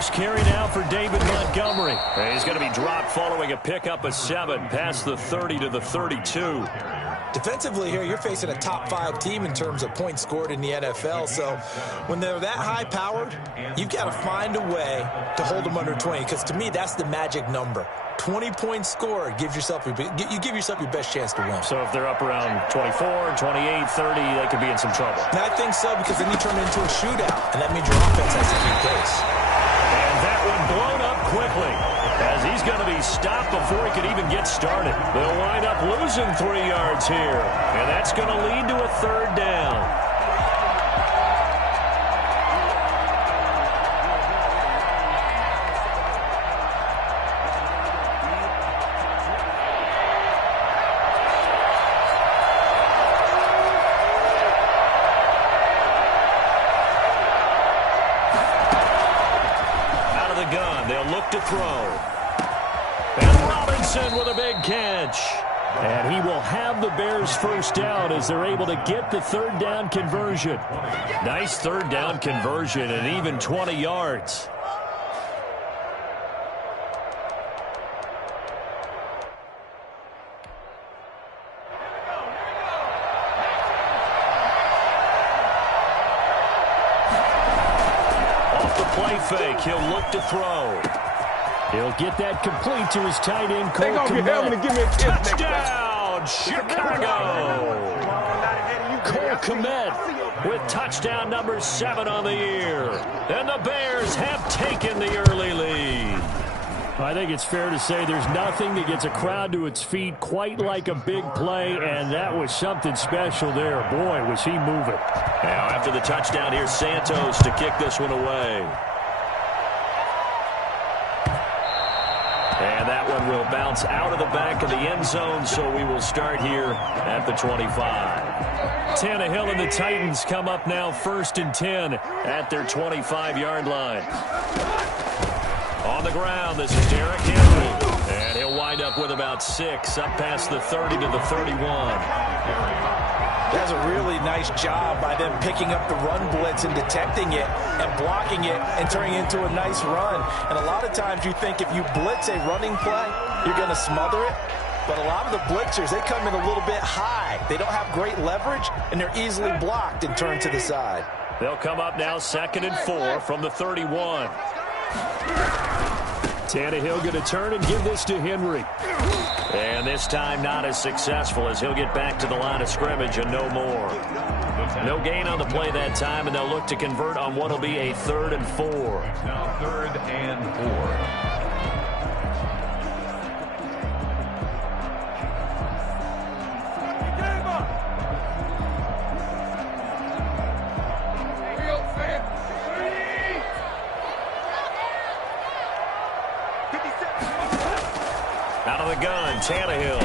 first carry now for David Montgomery. He's going to be dropped following a pickup of 7 past the 30 to the 32. Defensively here, you're facing a top-5 team in terms of points scored in the NFL. So when they're that high-powered, you've got to find a way to hold them under 20. Because to me, that's the magic number. 20 points scored gives yourself you give yourself your best chance to win. So if they're up around 24, 28, 30, they could be in some trouble. And I think so, because then you turn it into a shootout, and that means your offense has to keep pace. And that one blown up quickly, as he's going to be stopped before he could even get started. They'll wind up losing 3 yards here, and that's going to lead to a 3rd down. To throw. And Robinson with a big catch. And he will have the Bears first down as they're able to get the 3rd down conversion. Nice 3rd down conversion and even 20 yards. Off the play fake, he'll look to throw. He'll get that complete to his tight end, Cole Kmet. Touchdown, Chicago! Cole Kmet with touchdown number 7 on the year. And the Bears have taken the early lead. I think it's fair to say there's nothing that gets a crowd to its feet quite like a big play, and that was something special there. Boy, was he moving. Now after the touchdown, here's Santos to kick this one away. And that one will bounce out of the back of the end zone, so we will start here at the 25. Tannehill and the Titans come up now 1st and 10 at their 25-yard line. On the ground, this is Derrick Henry. And he'll wind up with about 6 up past the 30 to the 31. That's a really nice job by them picking up the run blitz and detecting it and blocking it and turning it into a nice run. And a lot of times you think if you blitz a running play, you're going to smother it. But a lot of the blitzers, they come in a little bit high. They don't have great leverage, and they're easily blocked and turned to the side. They'll come up now 2nd and 4 from the 31. Tannehill going to turn and give this to Henry. And this time not as successful, as he'll get back to the line of scrimmage and no more. No gain on the play that time, and they'll look to convert on what will be a 3rd and 4. Now 3rd and 4. Out of the gun, Tannehill.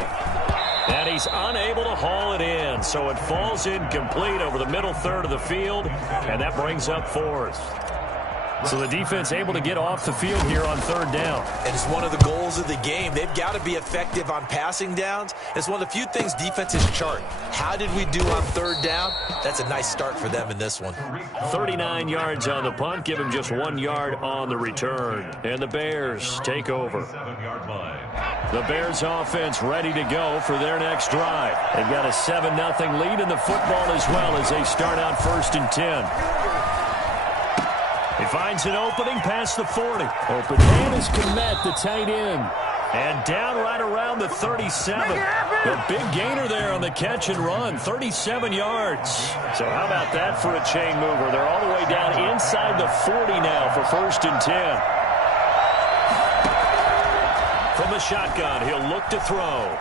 And he's unable to haul it in, so it falls incomplete over the middle 3rd of the field, and that brings up 4th. So the defense able to get off the field here on 3rd down. And it's one of the goals of the game. They've got to be effective on passing downs. It's one of the few things defenses chart. How did we do on 3rd down? That's a nice start for them in this one. 39 yards on the punt, give him just 1 yard on the return. And the Bears take over. The Bears offense ready to go for their next drive. They've got a 7-0 lead in the football as well as they start out 1st and 10. He finds an opening past the 40. Open man is Kmet, the tight end. And down right around the 37. A big gainer there on the catch and run, 37 yards. So how about that for a chain mover? They're all the way down inside the 40 now for 1st and 10. From the shotgun, he'll look to throw.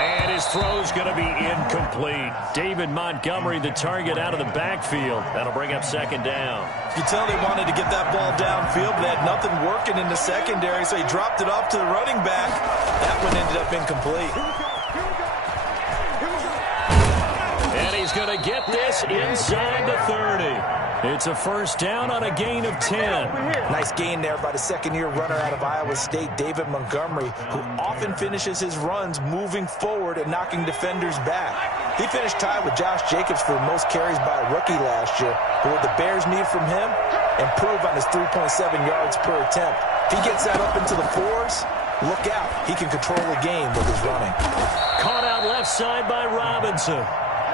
And his throw's going to be incomplete. David Montgomery, the target out of the backfield. That'll bring up 2nd down. You tell they wanted to get that ball downfield, but they had nothing working in the secondary, so he dropped it off to the running back. That one ended up incomplete. And he's going to get this inside the 30. It's a 1st down on a gain of 10. Nice gain there by the 2nd-year runner out of Iowa State, David Montgomery, who often finishes his runs moving forward and knocking defenders back. He finished tied with Josh Jacobs for the most carries by a rookie last year. But what the Bears need from him, improve on his 3.7 yards per attempt. If he gets that up into the 4s, look out. He can control the game with his running. Caught out left side by Robinson.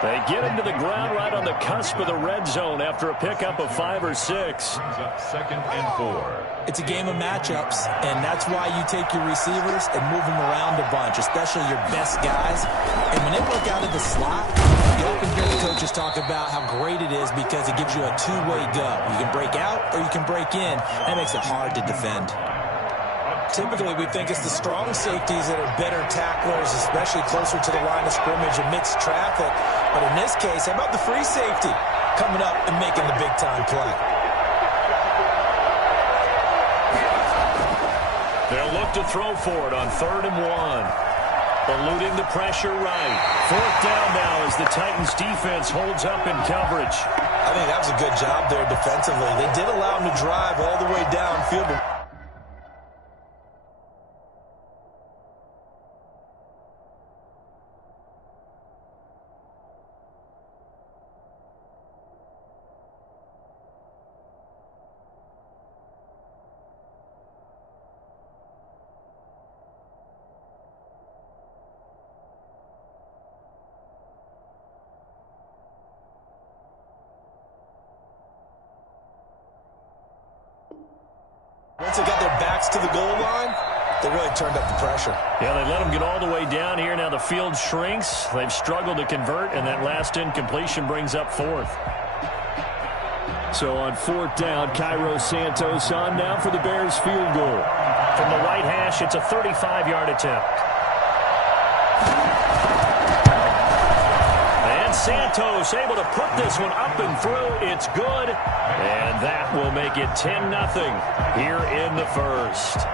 They get him to the ground right on the cusp of the red zone after a pickup of 5 or 6. Second and 4. It's a game of matchups, and that's why you take your receivers and move them around a bunch, especially your best guys. And when they work out of the slot, you often hear the coaches talk about how great it is because it gives you a two-way go. You can break out or you can break in. That makes it hard to defend. Typically, we think it's the strong safeties that are better tacklers, especially closer to the line of scrimmage amidst traffic. But in this case, how about the free safety coming up and making the big-time play? They'll look to throw for it on 3rd and 1. Eluding the pressure right. 4th down now as the Titans defense holds up in coverage. I think that was a good job there defensively. They did allow him to drive all the way downfield. Once they got their backs to the goal line, they really turned up the pressure. Yeah, they let them get all the way down here. Now the field shrinks. They've struggled to convert, and that last incompletion brings up 4th. So on 4th down, Cairo Santos on now for the Bears field goal. From the right hash, it's a 35-yard attempt. And Santos able to put this one up and through. It's good. And that will make it 10-0 here in the first.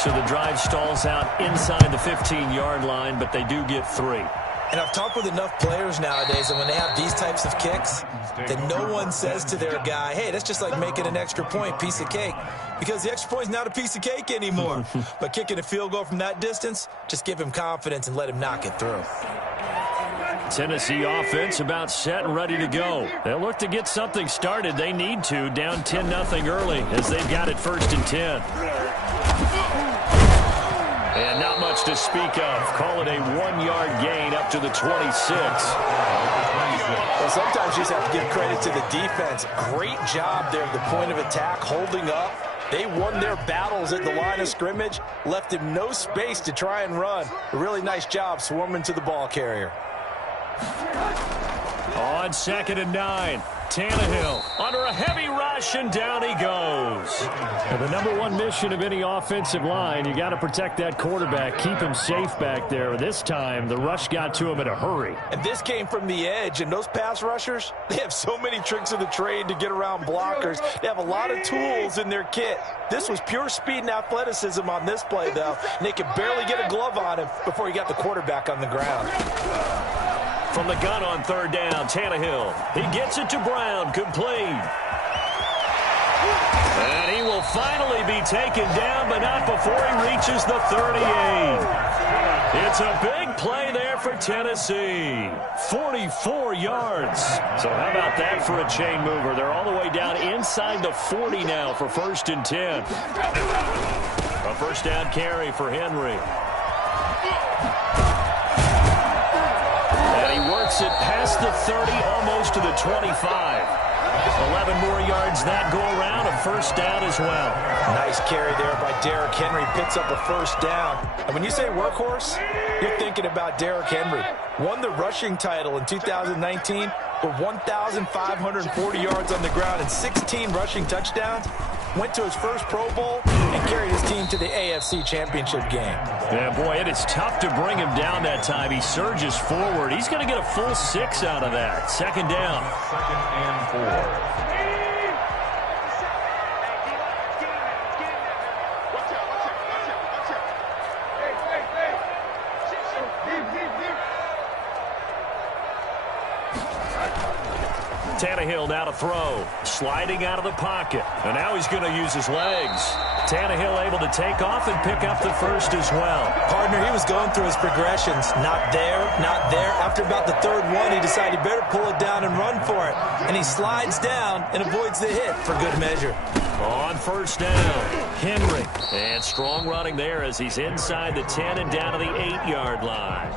So the drive stalls out inside the 15-yard line, but they do get 3. And I've talked with enough players nowadays, and when they have these types of kicks, then no one says to their guy, hey, that's just like making an extra point, piece of cake. Because the extra point is not a piece of cake anymore. But kicking a field goal from that distance, just give him confidence and let him knock it through. Tennessee offense about set and ready to go. They'll look to get something started. They need to, down 10-0 early as they've got it 1st and 10. And not much to speak of. Call it a 1-yard gain up to the 26. Well, sometimes you just have to give credit to the defense. Great job there at the point of attack, holding up. They won their battles at the line of scrimmage, left him no space to try and run. A really nice job swarming to the ball carrier. On 2nd and 9, Tannehill under a heavy rush, and down he goes. And the number one mission of any offensive line, you got to protect that quarterback, keep him safe back there. This time, the rush got to him in a hurry. And this came from the edge, and those pass rushers, they have so many tricks of the trade to get around blockers. They have a lot of tools in their kit. This was pure speed and athleticism on this play, though, and they could barely get a glove on him before he got the quarterback on the ground. From the gun on 3rd down, Tannehill. He gets it to Brown, complete. And he will finally be taken down, but not before he reaches the 38. It's a big play there for Tennessee. 44 yards. So how about that for a chain mover? They're all the way down inside the 40 now for 1st and 10. A 1st down carry for Henry. Works it past the 30, almost to the 25. 11 more yards that go around, a 1st down as well. Nice carry there by Derrick Henry, picks up a 1st down. And when you say workhorse, you're thinking about Derrick Henry. Won the rushing title in 2019 with 1,540 yards on the ground and 16 rushing touchdowns. Went to his first Pro Bowl and carried his team to the AFC Championship game. Yeah, boy, it is tough to bring him down that time. He surges forward. He's going to get a full 6 out of that. 2nd down. 2nd and 4. Tannehill now to throw. Sliding out of the pocket. And now he's going to use his legs. Tannehill able to take off and pick up the first as well. Partner, he was going through his progressions. Not there, not there. After about the third one, he decided he better pull it down and run for it. And he slides down and avoids the hit for good measure. On first down, Henry. And strong running there as he's inside the 10 and down to the 8-yard line.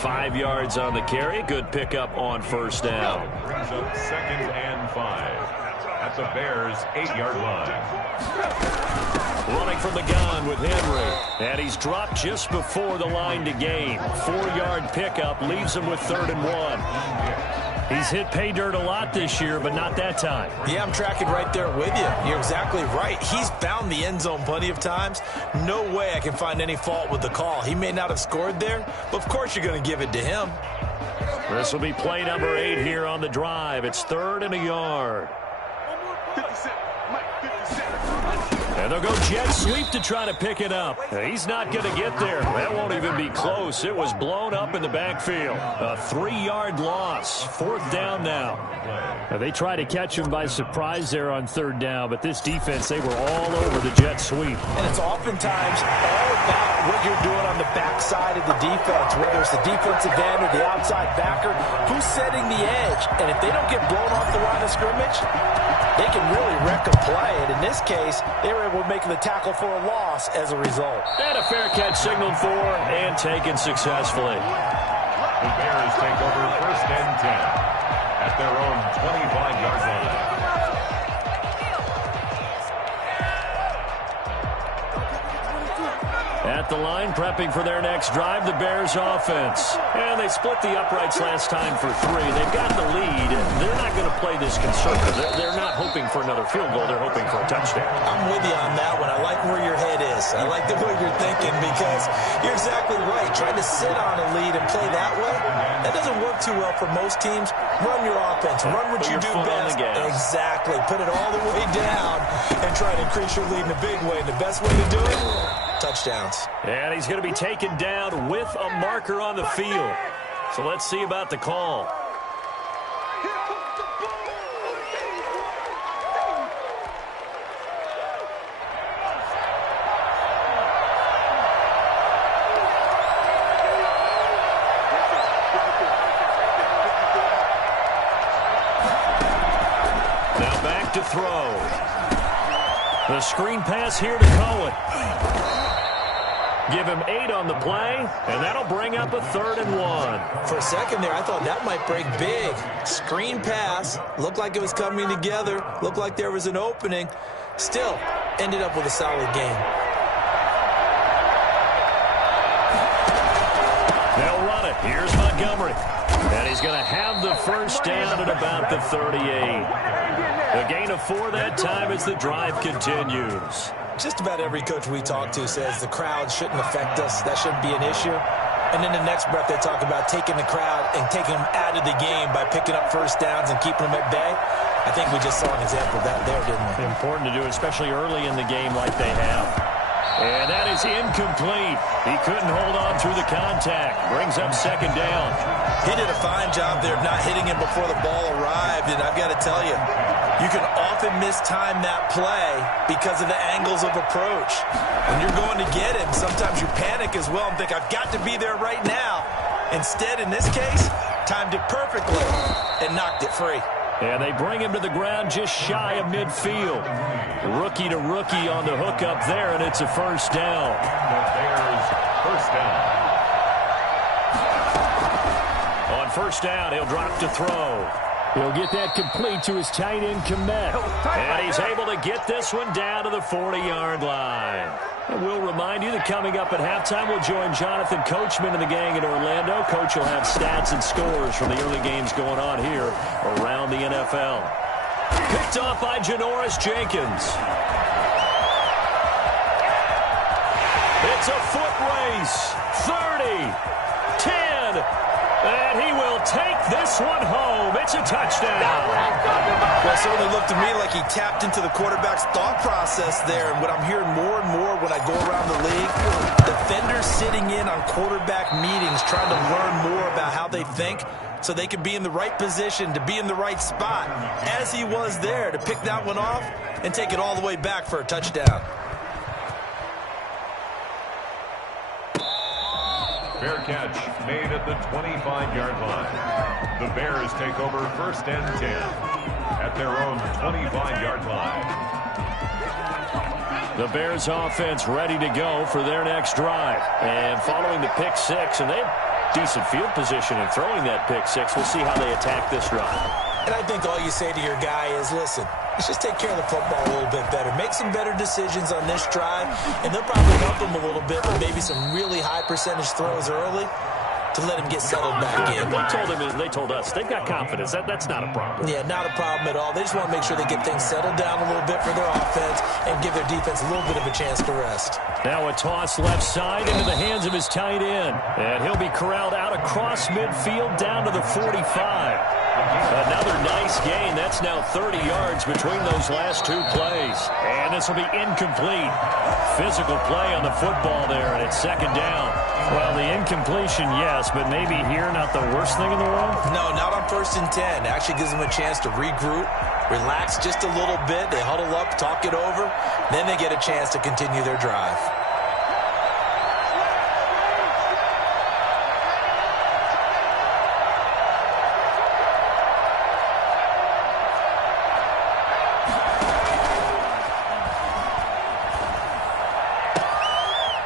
5 yards on the carry. Good pickup on first down. Brings up 2nd and 5 at the Bears' 8-yard line. Running from the gun with Henry. And he's dropped just before the line to gain. 4-yard pickup leaves him with 3rd and 1. He's hit pay dirt a lot this year, but not that time. Yeah, I'm tracking right there with you. You're exactly right. He's found the end zone plenty of times. No way I can find any fault with the call. He may not have scored there, but of course you're going to give it to him. This will be play number 8 here on the drive. It's 3rd and a yard. And they'll go jet sweep to try to pick it up. He's not going to get there. That won't even be close. It was blown up in the backfield. A 3-yard loss. 4th down now. They try to catch him by surprise there on 3rd down, but this defense, they were all over the jet sweep. And it's oftentimes all about what you're doing on the backside of the defense, whether it's the defensive end or the outside backer, who's setting the edge. And if they don't get blown off the line of scrimmage, they can really wreck a play. And in this case, they were able to make the tackle for a loss as a result. And a fair catch signaled for and taken successfully. The Bears take over 1st and 10 at their own 25-yard line. At the line, prepping for their next drive, the Bears offense. And they split the uprights last time for 3. They've got the lead. They're not going to play this conservative. They're not hoping for another field goal. They're hoping for a touchdown. I'm with you on that one. I like where your head is. I like the way you're thinking because you're exactly right. Trying to sit on a lead and play that way, that doesn't work too well for most teams. Run your offense. Run what you do best. Exactly. Put it all the way down and try to increase your lead in a big way. And the best way to do it, touchdowns. And he's going to be taken down with a marker on the field. So let's see about the call. Now back to throw. The screen pass here to Cohen. Give him 8 on the play, and that'll bring up a 3rd and 1. For a second there, I thought that might break big. Screen pass. Looked like it was coming together. Looked like there was an opening. Still, ended up with a solid game. They'll run it. Here's Montgomery. And he's going to have the first down at about the 38. A gain of 4 that time as the drive continues. Just about every coach we talk to says the crowd shouldn't affect us. That shouldn't be an issue. And then the next breath they talk about taking the crowd and taking them out of the game by picking up first downs and keeping them at bay. I think we just saw an example of that there, didn't we? Important to do, especially early in the game like they have. And that is incomplete. He couldn't hold on through the contact. Brings up 2nd down. He did a fine job there of not hitting him before the ball arrived. And I've got to tell you, you can often mistime that play because of the angles of approach. When you're going to get him, sometimes you panic as well and think, I've got to be there right now. Instead, in this case, timed it perfectly and knocked it free. And they bring him to the ground just shy of midfield. Rookie to rookie on the hook up there, and it's a first down. The Bears' first down. On first down, he'll drop to throw. He'll get that complete to his tight end, Komet. And he's able to get this one down to the 40-yard line. And we'll remind you that coming up at halftime, we'll join Jonathan Coachman and the gang in Orlando. Coach will have stats and scores from the early games going on here around the NFL. Picked off by Janoris Jenkins. It's a foot race. 30, 10, and he will take this one home. It's a touchdown. Well, it certainly looked to me like he tapped into the quarterback's thought process there. And what I'm hearing more and more when I go around the league, defenders sitting in on quarterback meetings trying to learn more about how they think so they can be in the right position, to be in the right spot, as he was there to pick that one off and take it all the way back for a touchdown. Fair catch made at the 25-yard line. The Bears take over 1st and 10 at their own 25-yard line. The Bears offense ready to go for their next drive. And following the pick six, and they have decent field position in throwing that pick six. We'll see how they attack this drive. And I think all you say to your guy is, listen, let's just take care of the football a little bit better. Make some better decisions on this drive, and they'll probably help him a little bit with maybe some really high percentage throws early to let him get settled back in. They told us they've got confidence. That's not a problem. Yeah, not a problem at all. They just want to make sure they get things settled down a little bit for their offense and give their defense a little bit of a chance to rest. Now a toss left side into the hands of his tight end. And he'll be corralled out across midfield down to the 45. Another nice gain. That's now 30 yards between those last two plays. And this will be incomplete. Physical play on the football there, and it's 2nd down. Well, the incompletion, yes, but maybe here not the worst thing in the world? No, not on 1st and 10. Actually gives them a chance to regroup, relax just a little bit. They huddle up, talk it over. Then they get a chance to continue their drive.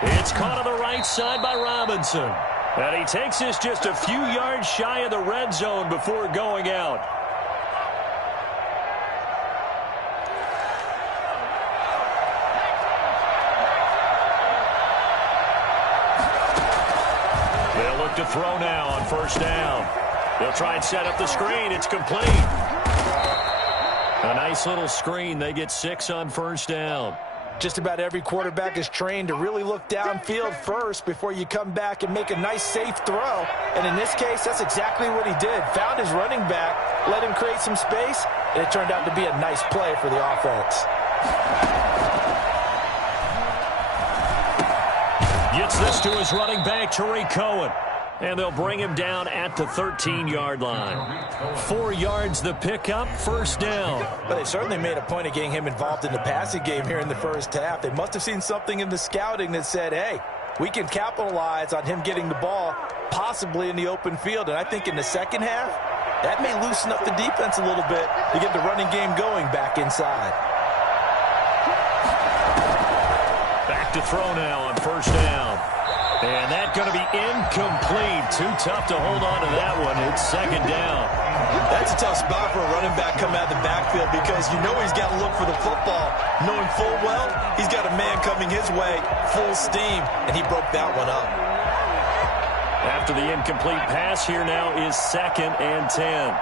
It's caught on the right side by Robinson. And he takes this just a few yards shy of the red zone before going out. They'll look to throw now on 1st down. They'll try and set up the screen. It's complete. A nice little screen. They get 6 on 1st down. Just about every quarterback is trained to really look downfield first before you come back and make a nice, safe throw. And in this case, that's exactly what he did. Found his running back, let him create some space, and it turned out to be a nice play for the offense. Gets this to his running back, Tariq Cohen. And they'll bring him down at the 13-yard line. 4 yards the pickup, 1st down. But they certainly made a point of getting him involved in the passing game here in the first half. They must have seen something in the scouting that said, hey, we can capitalize on him getting the ball possibly in the open field. And I think in the second half, that may loosen up the defense a little bit to get the running game going back inside. Back to throw now on 1st down. And that's going to be incomplete. Too tough to hold on to that one. It's 2nd down. That's a tough spot for a running back coming out of the backfield because you know he's got to look for the football, knowing full well he's got a man coming his way, full steam, and he broke that one up. After the incomplete pass, here now is 2nd and 10.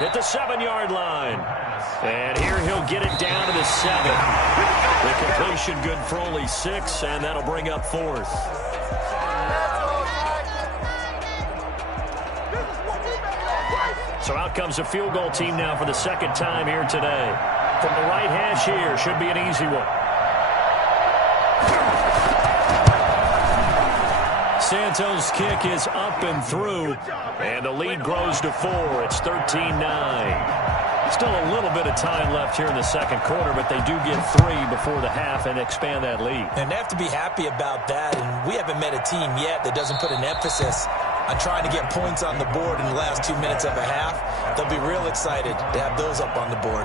At the 7-yard line. And here he'll get it down to the 7. The completion good for only 6, and that'll bring up 4th. So out comes the field goal team now for the 2nd time here today. From the right hash here, should be an easy one. Santos' kick is up and through, and the lead grows to 4. It's 13-9. Still a little bit of time left here in the 2nd quarter, but they do get 3 before the half and expand that lead. And they have to be happy about that, and we haven't met a team yet that doesn't put an emphasis on trying to get points on the board in the last 2 minutes of a half. They'll be real excited to have those up on the board.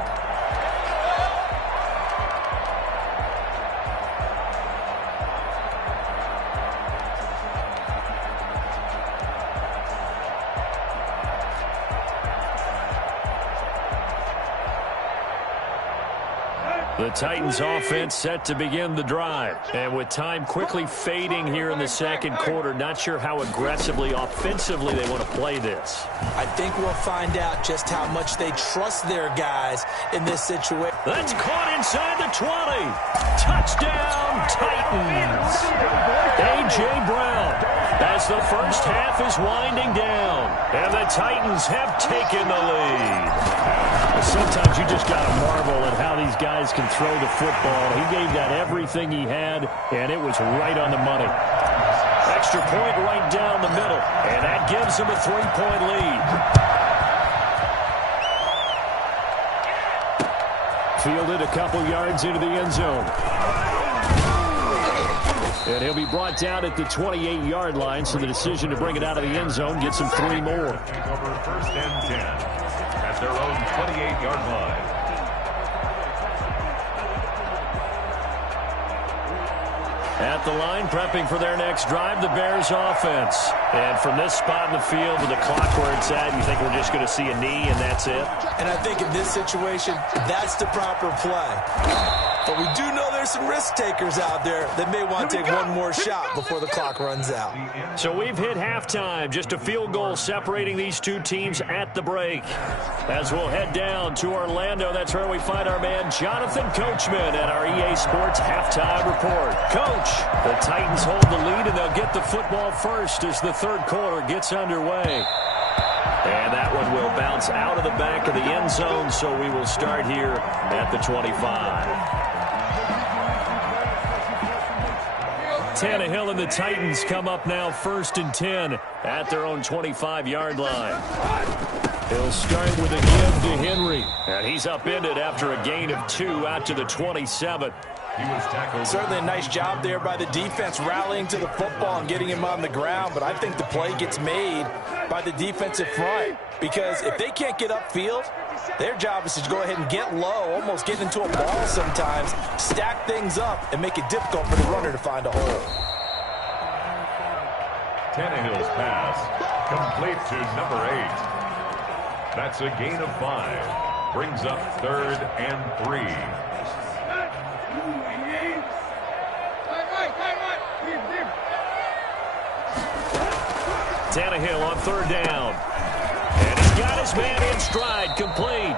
The Titans offense set to begin the drive. And with time quickly fading here in the 2nd quarter, not sure how aggressively, offensively they want to play this. I think we'll find out just how much they trust their guys in this situation. That's caught inside the 20. Touchdown, Titans. A.J. Brown as the first half is winding down. And the Titans have taken the lead. Sometimes you just got to marvel at how these guys can throw the football. He gave that everything he had, and it was right on the money. Extra point right down the middle, and that gives him a 3-point lead. Fielded a couple yards into the end zone. And he'll be brought down at the 28-yard line, so the decision to bring it out of the end zone gets him 3 more. Over first and 10 at their own 28-yard line. At the line, prepping for their next drive, the Bears offense. And from this spot in the field with the clock where it's at, you think we're just going to see a knee and that's it? And I think in this situation, that's the proper play. But we do know there's some risk takers out there that may want to take one more shot before the clock runs out. So we've hit halftime. Just a field goal separating these two teams at the break. As we'll head down to Orlando, that's where we find our man Jonathan Coachman at our EA Sports Halftime Report. Coach, the Titans hold the lead and they'll get the football first as the third quarter gets underway. And that one will bounce out of the back of the end zone, so we will start here at the 25. Tannehill and the Titans come up now 1st and 10 at their own 25-yard line. He'll start with a give to Henry. And he's upended after a gain of 2 out to the 27. He was tackled. Certainly a nice job there by the defense rallying to the football and getting him on the ground, but I think the play gets made by the defensive front because if they can't get upfield, their job is to go ahead and get low, almost get into a ball sometimes, stack things up, and make it difficult for the runner to find a hole. Tannehill's pass complete to number 8. That's a gain of 5. Brings up 3rd and 3. Tannehill on 3rd down. And he's got his man in stride, complete.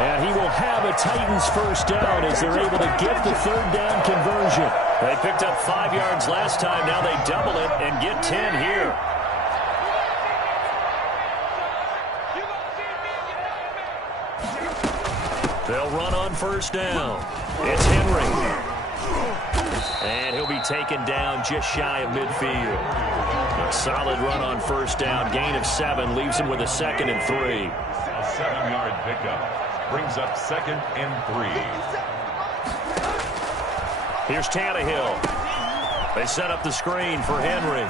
And he will have a Titans first down as they're able to get the 3rd down conversion. They picked up 5 yards last time. Now they double it and get 10 here. They'll run on 1st down. It's Henry. And he'll be taken down just shy of midfield. A solid run on 1st down. Gain of 7 leaves him with a 2nd and 3. A 7-yard pickup brings up 2nd and 3. Here's Tannehill. They set up the screen for Henry.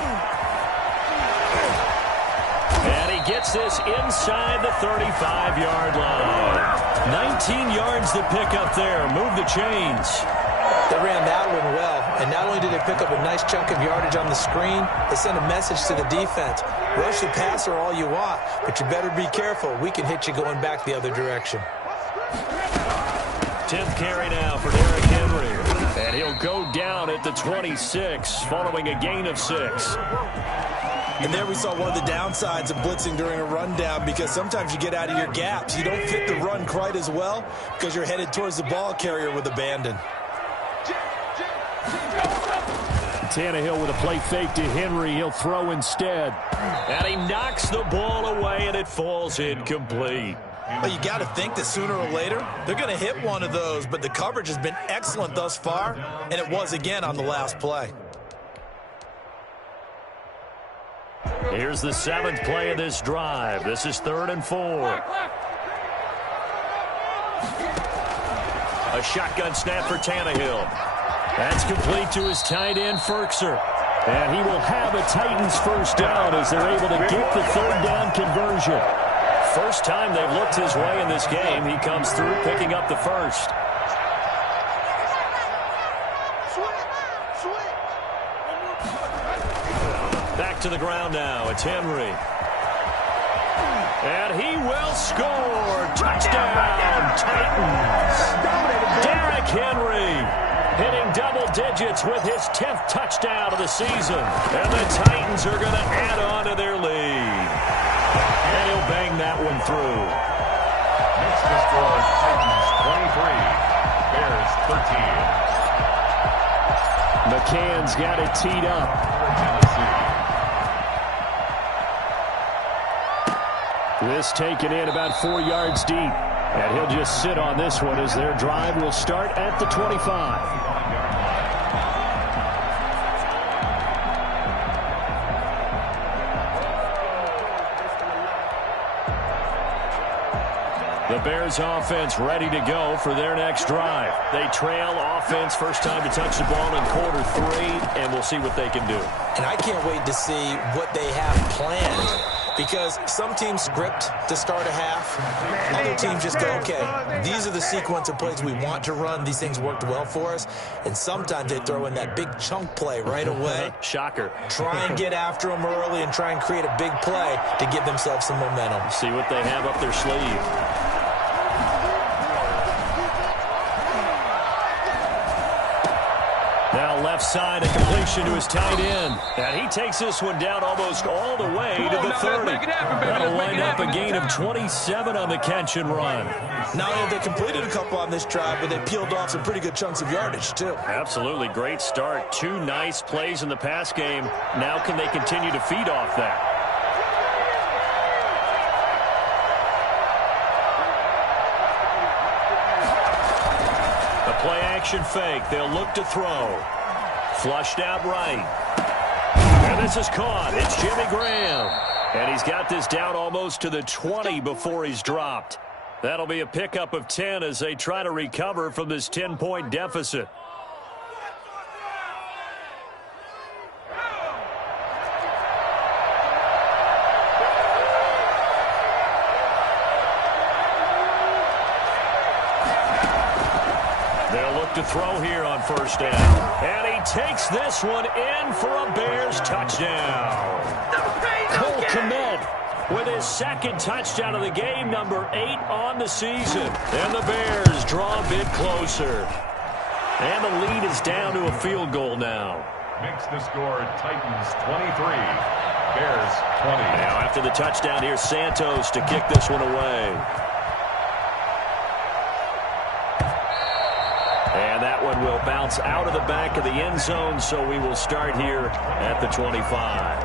And he gets this inside the 35-yard line. 19 yards to pick up there. Move the chains. They ran that one well, and not only did they pick up a nice chunk of yardage on the screen, they sent a message to the defense. Rush the passer all you want, but you better be careful. We can hit you going back the other direction. 10th carry now for Derrick Henry. And he'll go down at the 26 following a gain of 6. And there we saw one of the downsides of blitzing during a rundown because sometimes you get out of your gaps. You don't fit the run quite as well because you're headed towards the ball carrier with abandon. Tannehill with a play fake to Henry. He'll throw instead. And he knocks the ball away, and it falls incomplete. Well, you got to think that sooner or later, they're going to hit one of those. But the coverage has been excellent thus far, and it was again on the last play. Here's the 7th play of this drive. This is 3rd and 4. A shotgun snap for Tannehill. That's complete to his tight end, Ferkser. And he will have a Titans first down as they're able to get the 3rd down conversion. First time they've looked his way in this game. He comes through picking up the first. Back to the ground now. It's Henry. And he will score. Touchdown, Titans. Derrick Henry hitting double digits with his 10th touchdown of the season. And the Titans are going to add on to their lead. And he'll bang that one through. Makes the score Titans 23, Bears 13. McCann's got it teed up. This taken in about 4 yards deep. And he'll just sit on this one as their drive will start at the 25. The Bears offense ready to go for their next drive. They trail offense, first time to touch the ball in quarter 3, and we'll see what they can do. And I can't wait to see what they have planned, because some teams script to start a half. Other teams just go, okay, these are the sequence of plays we want to run. These things worked well for us. And sometimes they throw in that big chunk play right away. Shocker. Try and get after them early and try and create a big play to give themselves some momentum. See what they have up their sleeve. Now left side, a completion to his tight end. And he takes this one down almost all the way to the 30. That'll wind up a gain of 27 on the catch and run. Not only have they completed a couple on this drive, but they peeled off some pretty good chunks of yardage, too. Absolutely. Great start. 2 nice plays in the pass game. Now can they continue to feed off that? Play action fake. They'll look to throw. Flushed out right. And this is caught. It's Jimmy Graham. And he's got this down almost to the 20 before he's dropped. That'll be a pickup of 10 as they try to recover from this 10-point deficit. To throw here on first down. And he takes this one in for a Bears touchdown. Cole Kmet with his second touchdown of the game, number 8 on the season. And the Bears draw a bit closer. And the lead is down to a field goal now. Makes the score Titans 23, Bears 20. Now after the touchdown, here's Santos to kick this one away. And that one will bounce out of the back of the end zone, so we will start here at the 25.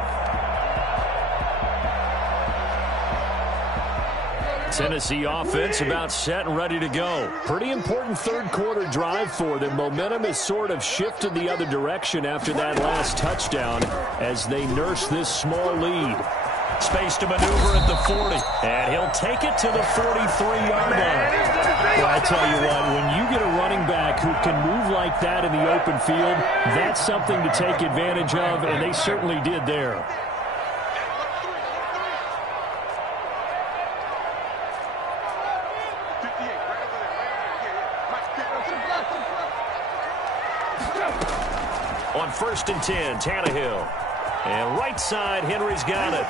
Tennessee offense about set and ready to go. Pretty important third quarter drive for them. Momentum has sort of shifted the other direction after that last touchdown as they nurse this small lead. Space to maneuver at the 40, and he'll take it to the 43-yard line. Well, I tell you what, when you get a running back who can move like that in the open field, that's something to take advantage of, and they certainly did there. On 1st and 10, Tannehill. And right side, Henry's got it.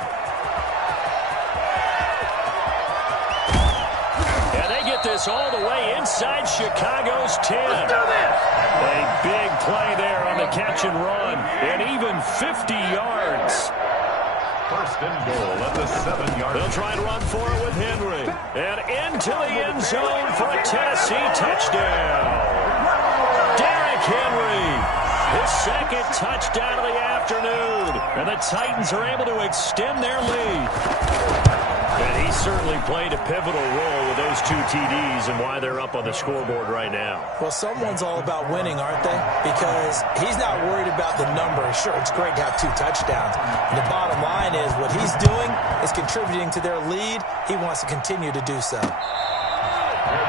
This all the way inside Chicago's 10. A big play there on the catch and run, and even 50 yards. 1st and goal at the 7-yard line. They'll try and run for it with Henry. And into the end zone for a Tennessee touchdown. Derrick Henry, his second touchdown of the afternoon. And the Titans are able to extend their lead. And he certainly played a pivotal role with those 2 TDs and why they're up on the scoreboard right now. Well, someone's all about winning, aren't they? Because he's not worried about the number. Sure, it's great to have 2 touchdowns. And the bottom line is what he's doing is contributing to their lead. He wants to continue to do so. Fair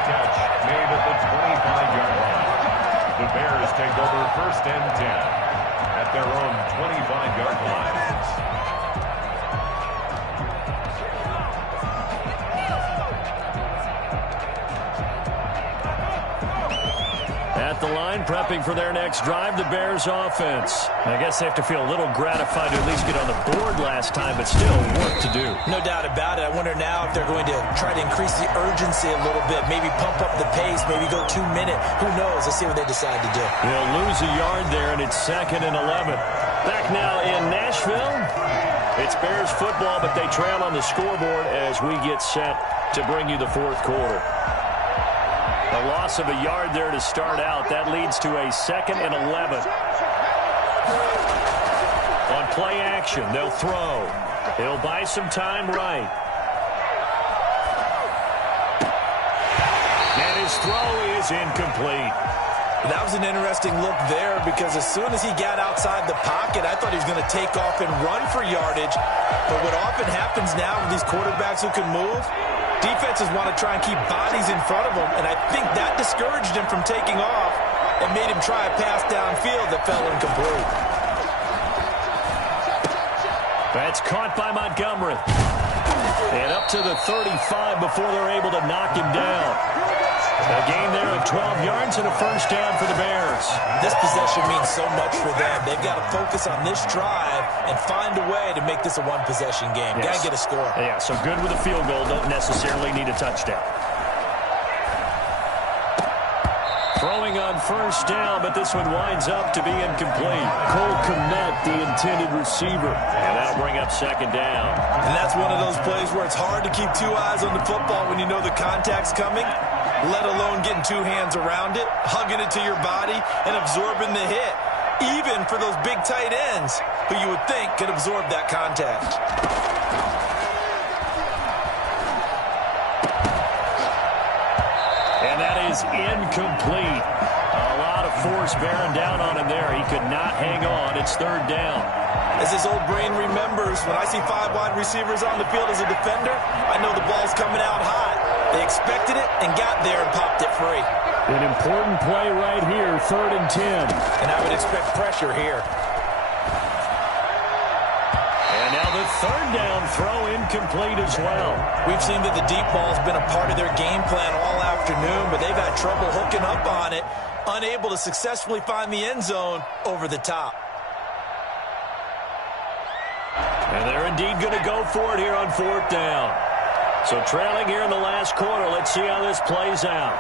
catch made at the 25-yard line. The Bears take over 1st and 10 at their own 25-yard line. At the line, prepping for their next drive, the Bears offense. I guess they have to feel a little gratified to at least get on the board last time, but still work to do. No doubt about it. I wonder now if they're going to try to increase the urgency a little bit, maybe pump up the pace, maybe go 2-minute. Who knows? Let's see what they decide to do. They'll lose a yard there, and it's 2nd and 11. Back now in Nashville. It's Bears football, but they trail on the scoreboard as we get set to bring you the 4th quarter. A loss of a yard there to start out. That leads to a 2nd and 11. On play action, they'll throw. He'll buy some time right. And his throw is incomplete. That was an interesting look there because as soon as he got outside the pocket, I thought he was going to take off and run for yardage. But what often happens now with these quarterbacks who can move, Defenses want to try and keep bodies in front of him, and I think that discouraged him from taking off and made him try a pass downfield that fell incomplete. That's caught by Montgomery. And up to the 35 before they're able to knock him down. A gain there of 12 yards and a first down for the Bears. This possession means so much for them. They've got to focus on this drive and find a way to make this a one-possession game. Yes. Got to get a score. Yeah, so good with a field goal. Don't necessarily need a touchdown. Throwing on first down, but this one winds up to be incomplete. Cole Kmet, the intended receiver. And that'll bring up second down. And that's one of those plays where it's hard to keep two eyes on the football when you know the contact's coming, let alone getting two hands around it, hugging it to your body, and absorbing the hit, even for those big tight ends who you would think could absorb that contact. And that is incomplete. A lot of force bearing down on him there. He could not hang on. It's third down. As his old brain remembers, when I see 5 wide receivers on the field as a defender, I know the ball's coming out hot. They expected it and got there and popped it free. An important play right here, 3rd and 10. And I would expect pressure here. And now the third down throw incomplete as well. We've seen that the deep ball's been a part of their game plan all afternoon, but they've had trouble hooking up on it, unable to successfully find the end zone over the top. And they're indeed going to go for it here on 4th down. So trailing here in the last quarter, let's see how this plays out.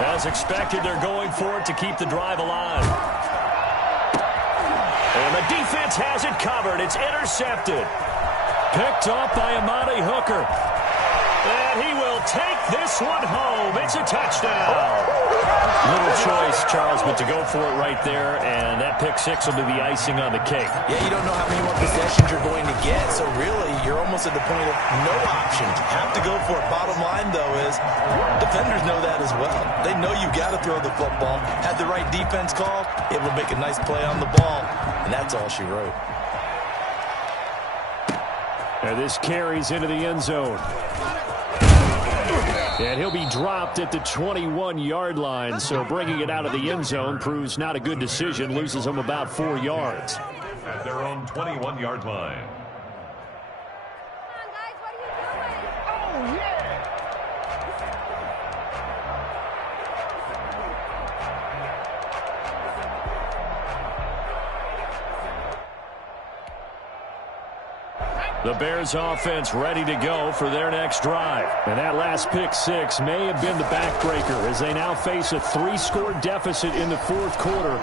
As expected, they're going for it to keep the drive alive. And the defense has it covered. It's intercepted. Picked off by Amani Hooker. And he will take this one home. It's a touchdown. Little choice, Charles, but to go for it right there, and that pick six will be the icing on the cake. Yeah, you don't know how many more possessions you're going to get, so really you're almost at the point of no options. Have to go for it. Bottom line, though, is defenders know that as well. They know you got to throw the football. Had the right defense call, able to make a nice play on the ball, and that's all she wrote. And this carries into the end zone. And he'll be dropped at the 21-yard line, so bringing it out of the end zone proves not a good decision, loses him about 4 yards. At their own 21-yard line. The Bears offense ready to go for their next drive. And that last pick six may have been the backbreaker as they now face a 3-score deficit in the fourth quarter.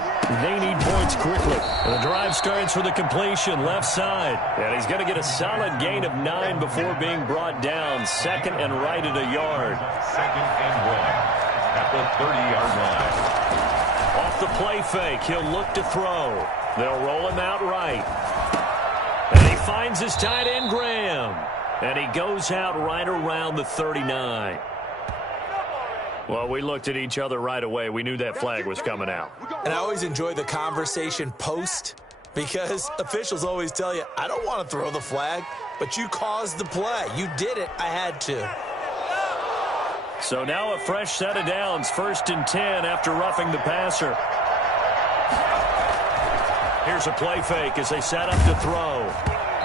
They need points quickly. And the drive starts for the completion left side. And he's going to get a solid gain of 9 before being brought down. Second and right at a yard. 2nd and 1 at the 30-yard line. Off the play fake, he'll look to throw. They'll roll him out right. And he finds his tight end, Graham. And he goes out right around the 39. Well, we looked at each other right away. We knew that flag was coming out. And I always enjoy the conversation post because officials always tell you, I don't want to throw the flag, but you caused the play. You did it. I had to. So now a fresh set of downs. 1st and 10 after roughing the passer. Here's a play fake as they set up to throw.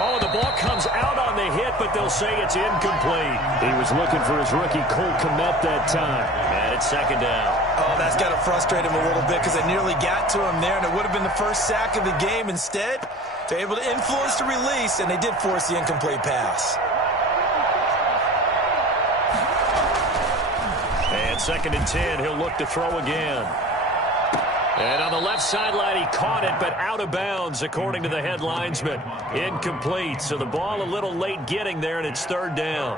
Oh, the ball comes out on the hit, but they'll say it's incomplete. He was looking for his rookie Cole Kmet that time. And it's 2nd down. Oh, that's got to frustrate him a little bit because they nearly got to him there, and it would have been the first sack of the game. Instead, they're able to influence the release, and they did force the incomplete pass. And 2nd and 10, he'll look to throw again. And on the left sideline, he caught it, but out of bounds, according to the head linesman. Incomplete, so the ball a little late getting there, and it's 3rd down.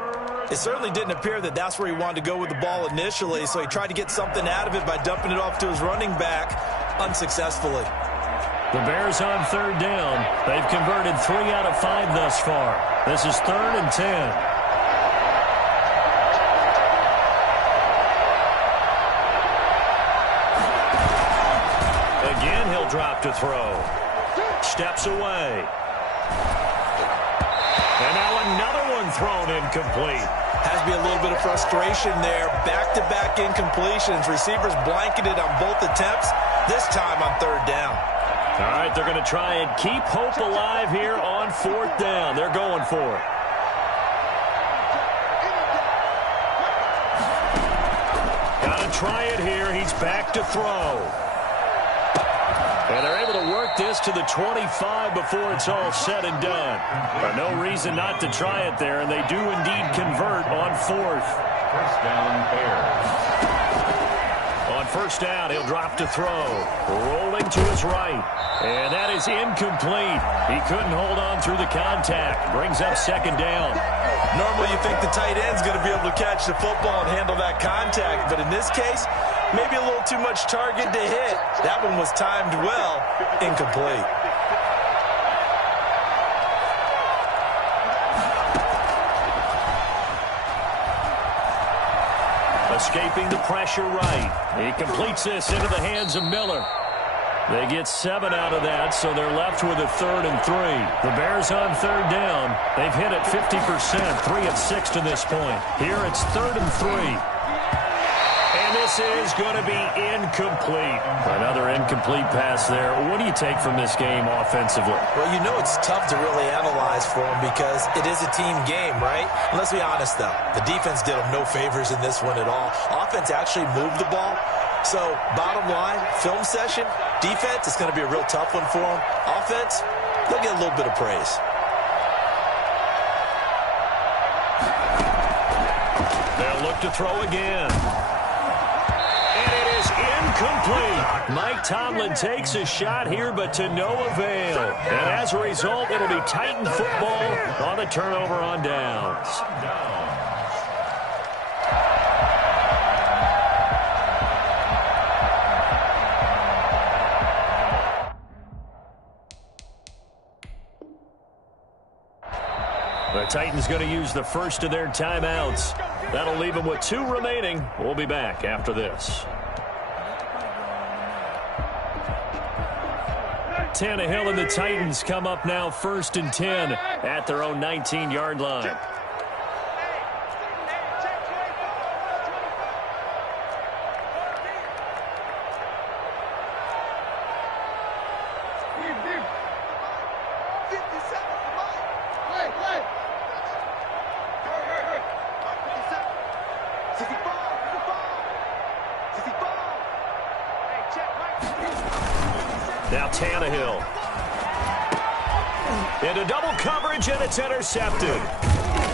It certainly didn't appear that that's where he wanted to go with the ball initially, so he tried to get something out of it by dumping it off to his running back unsuccessfully. The Bears on 3rd down. They've converted 3 out of 5 thus far. This is 3rd and 10. drop to throw. Steps away. And now another one thrown incomplete. Has to be a little bit of frustration there. Back-to-back incompletions. Receivers blanketed on both attempts. This time on third down. All right, they're going to try and keep hope alive here on fourth down. They're going for it. Got to try it here. He's back to throw. And they're able to work this to the 25 before it's all said and done. No reason not to try it there, and they do indeed convert on fourth. First down, Bears. On first down, he'll drop to throw. Rolling to his right. And that is incomplete. He couldn't hold on through the contact. Brings up second down. Normally you think the tight end's going to be able to catch the football and handle that contact, but in this case, maybe a little too much target to hit. That one was timed well. Incomplete. Escaping the pressure right. He completes this into the hands of Miller. They get 7 out of that, so they're left with a 3rd and 3. The Bears on third down. They've hit it 50%, 3 of 6 to this point. Here it's 3rd and 3. And this is going to be incomplete. Another incomplete pass there. What do you take from this game offensively? Well, you know it's tough to really analyze for them because it is a team game, right? And let's be honest, though. The defense did them no favors in this one at all. Offense actually moved the ball. So, bottom line, film session, defense, it's going to be a real tough one for them. Offense, they'll get a little bit of praise. They'll look to throw again. And it is incomplete. Mike Tomlin takes a shot here, but to no avail. And as a result, it'll be Titan football on the turnover on downs. The Titans going to use the first of their timeouts. That'll leave them with 2 remaining. We'll be back after this. Tannehill and the Titans come up now 1st and 10 at their own 19-yard line. Now Tannehill. Into double coverage, and it's intercepted.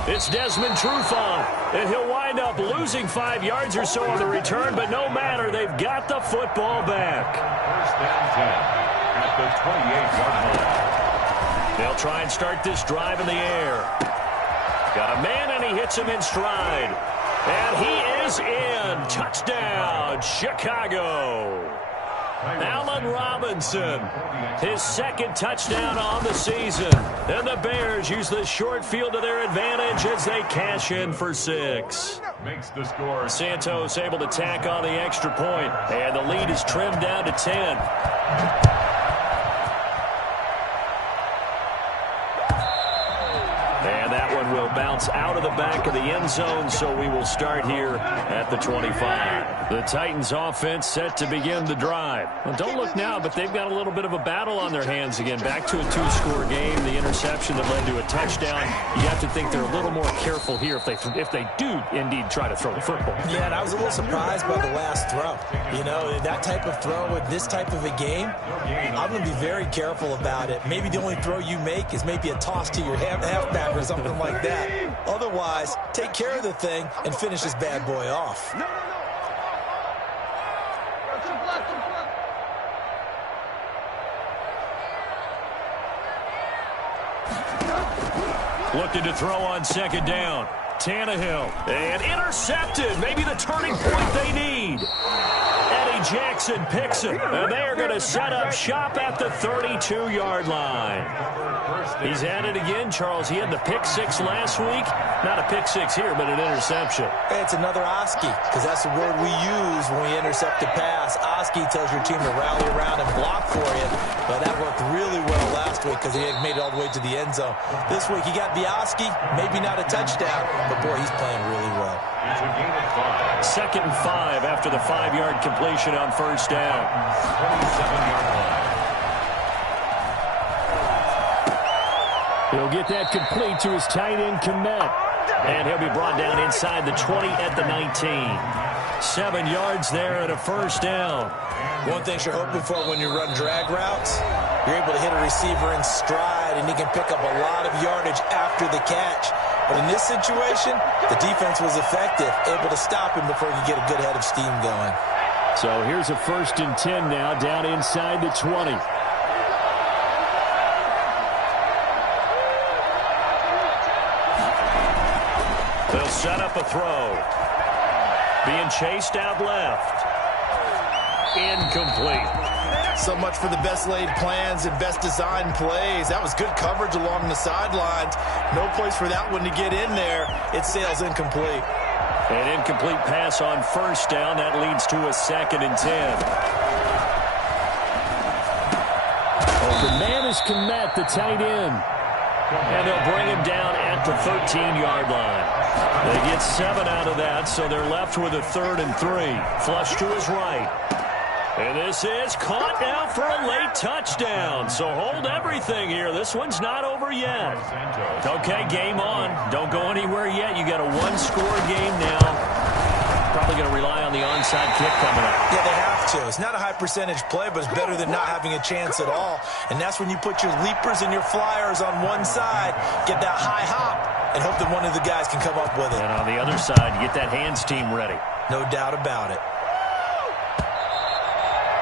It's Desmond Trufant, and he'll wind up losing 5 yards or so on the return, but no matter, they've got the football back. First down 10 at the 28-yard line. They'll try and start this drive in the air. Got a man, and he hits him in stride. And he is in. Touchdown, Chicago. Allen Robinson, his 2nd touchdown on the season. And the Bears use the short field to their advantage as they cash in for 6. Makes the score. Santos able to tack on the extra point, and the lead is trimmed down to 10. And that one will bounce out of the back of the end zone, so we will start here at the 25. The Titans offense set to begin the drive. Well, don't look now, but they've got a little bit of a battle on their hands again. Back to a 2-score game, the interception that led to a touchdown. You have to think they're a little more careful here if they do indeed try to throw the football. Yeah, and I was a little surprised by the last throw. You know, that type of throw in this type of a game, I'm going to be very careful about it. Maybe the only throw you make is maybe a toss to your halfback or something like that. Otherwise, take care of the thing and finish this bad boy off. Looking to throw on 2nd down. Tannehill. And intercepted. Maybe the turning point they need. And Jackson picks it, and they are going to set up shop at the 32-yard line. He's at it again, Charles. He had the pick six last week. Not a pick six here, but an interception. Hey, it's another Oski, because that's the word we use when we intercept a pass. Oski tells your team to rally around and block for you, but that worked really well last week because he had made it all the way to the end zone. This week he got the Oski, maybe not a touchdown, but boy, he's playing really well. It's a gain of 5. 2nd and 5 after the 5-yard completion on first down. 27-yard line. He'll get that complete to his tight end, Kmet. And he'll be brought down inside the 20 at the 19. 7 yards there and a first down. One thing you're hoping for when you run drag routes, you're able to hit a receiver in stride, and he can pick up a lot of yardage after the catch. But in this situation, the defense was effective, able to stop him before he could get a good head of steam going. So here's a 1st and 10 now, down inside the 20. They'll set up a throw. Being chased out left. Incomplete. So much for the best laid plans and best designed plays. That was good coverage along the sidelines. No place for that one to get in there. It sails incomplete. An incomplete pass on first down. That leads to a 2nd and 10. The man is Kmet, the tight end. And they'll bring him down at the 13-yard line. They get 7 out of that, so they're left with a 3rd and 3. Flush to his right. And this is caught now for a late touchdown. So hold everything here. This one's not over yet. Okay, game on. Don't go anywhere yet. You got a 1-score game now. Probably going to rely on the onside kick coming up. Yeah, they have to. It's not a high percentage play, but it's better than not having a chance at all. And that's when you put your leapers and your flyers on one side, get that high hop, and hope that one of the guys can come up with it. And on the other side, you get that hands team ready. No doubt about it.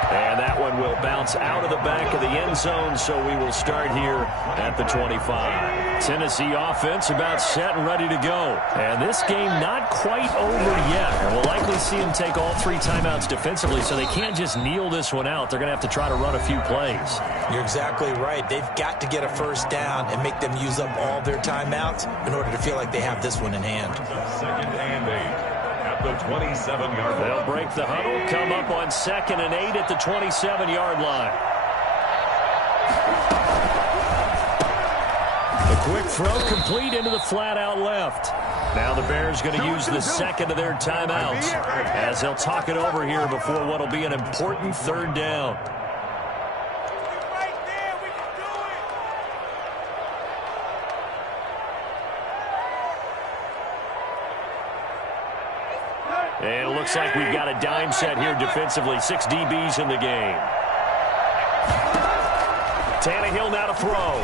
And that one will bounce out of the back of the end zone, so we will start here at the 25. Tennessee offense about set and ready to go. And this game not quite over yet. And we'll likely see them take all 3 timeouts defensively, so they can't just kneel this one out. They're going to have to try to run a few plays. You're exactly right. They've got to get a first down and make them use up all their timeouts in order to feel like they have this one in hand. 2nd and 8. The 27-yard line. They'll break the huddle, come up on 2nd and 8 at the 27-yard line. The quick throw complete into the flat out left. Now the Bears going to use the 2nd of their timeouts as they'll talk it over here before what will be an important 3rd down. And it looks like we've got a dime set here defensively. 6 DBs in the game. Tannehill now to throw.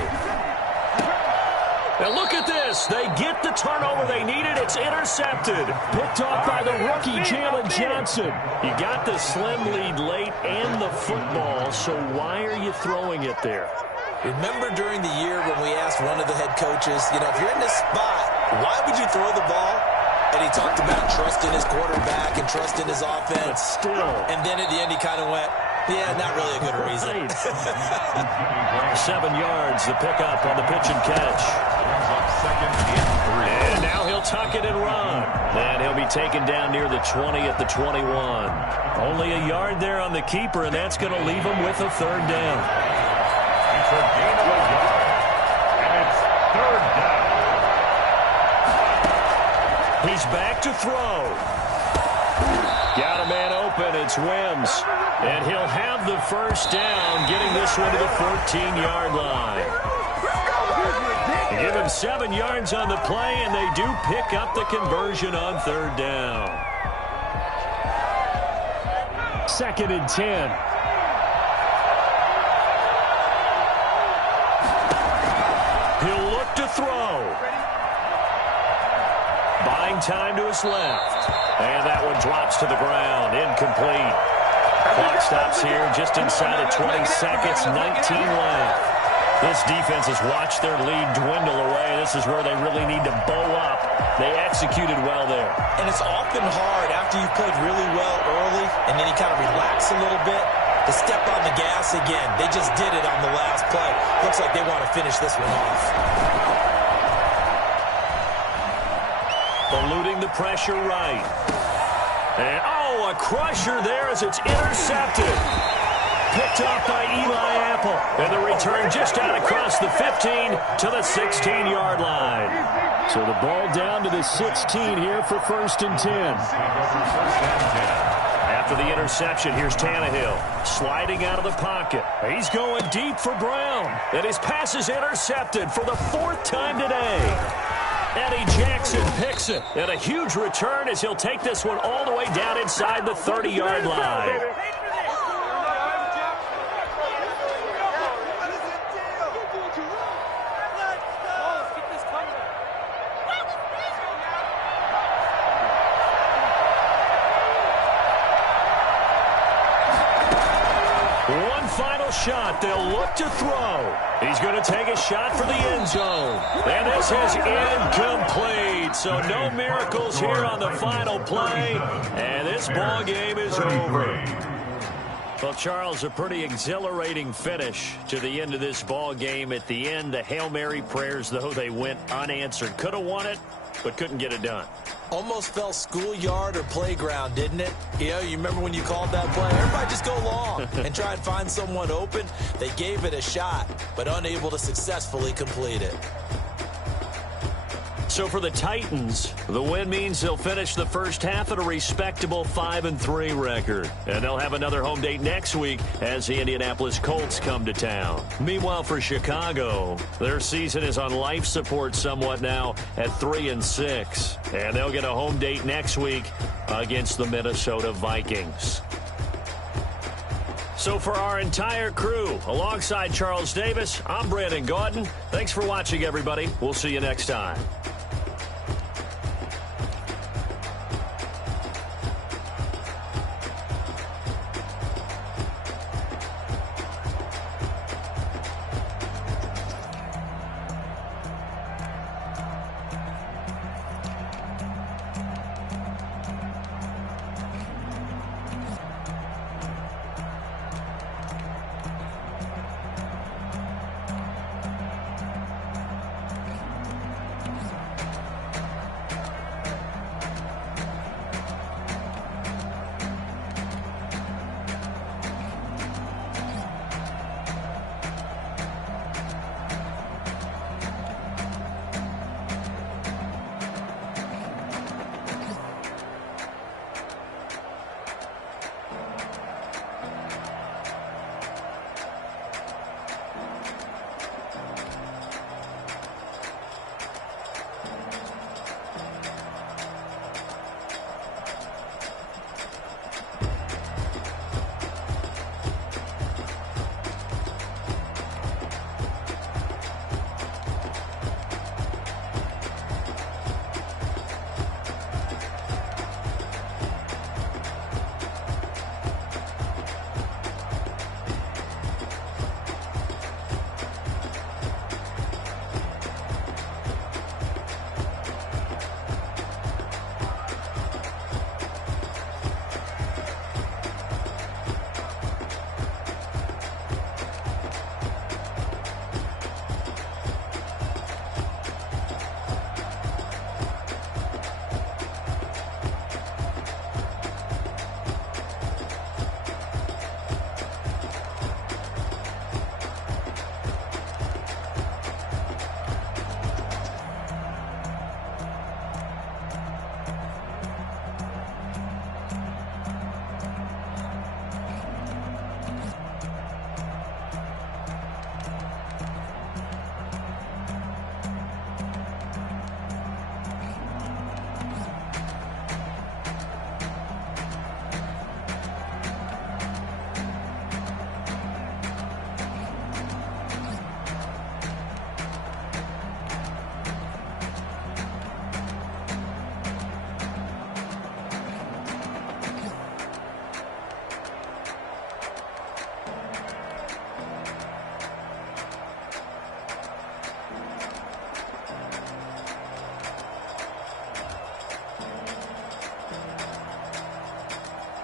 And look at this. They get the turnover they needed. It's intercepted. Picked off by the rookie, Jalen Johnson. You got the slim lead late and the football, so why are you throwing it there? Remember during the year when we asked one of the head coaches, if you're in this spot, why would you throw the ball? And he talked about trusting his quarterback and trusting his offense. But still. And then at the end he kind of went, yeah, not really a good reason. 7 yards, the pickup on the pitch and catch. 2nd and 3. And now he'll tuck it and run. And he'll be taken down near the 20 at the 21. Only a yard there on the keeper, and that's going to leave him with a 3rd down. It's a gain of a yard. And it's 3rd down. He's back to throw. Got a man open. It's Wims. And he'll have the first down, getting this one to the 14-yard line. They give him 7 yards on the play, and they do pick up the conversion on 3rd down. 2nd and 10. He'll look to throw. Buying time to his left. And that one drops to the ground. Incomplete. Clock stops here just inside of 20 seconds. 19 left. This defense has watched their lead dwindle away. This is where they really need to bow up. They executed well there. And it's often hard after you've played really well early and then you kind of relax a little bit to step on the gas again. They just did it on the last play. Looks like they want to finish this one off. Eluding the pressure right. And, oh, a crusher there as it's intercepted. Picked off by Eli Apple. And the return just out across the 15 to the 16-yard line. So the ball down to the 16 here for 1st and 10. After the interception, here's Tannehill sliding out of the pocket. He's going deep for Brown. And his pass is intercepted for the 4th time today. Eddie Jackson picks it. And a huge return as he'll take this one all the way down inside the 30-yard line. One final shot. They'll look to throw. He's going to take a shot for the end zone. And this is incomplete. So no miracles here on the final play. And this ball game is over. Well, Charles, a pretty exhilarating finish to the end of this ball game. At the end, the Hail Mary prayers, though, they went unanswered. Could have won it, but couldn't get it done. Almost felt schoolyard or playground, didn't it? You remember when you called that play? Everybody just go long and try and find someone open. They gave it a shot, but unable to successfully complete it. So for the Titans, the win means they'll finish the first half at a respectable 5-3 record. And they'll have another home date next week as the Indianapolis Colts come to town. Meanwhile, for Chicago, their season is on life support somewhat now at 3-6. And they'll get a home date next week against the Minnesota Vikings. So for our entire crew, alongside Charles Davis, I'm Brandon Gaudin. Thanks for watching, everybody. We'll see you next time.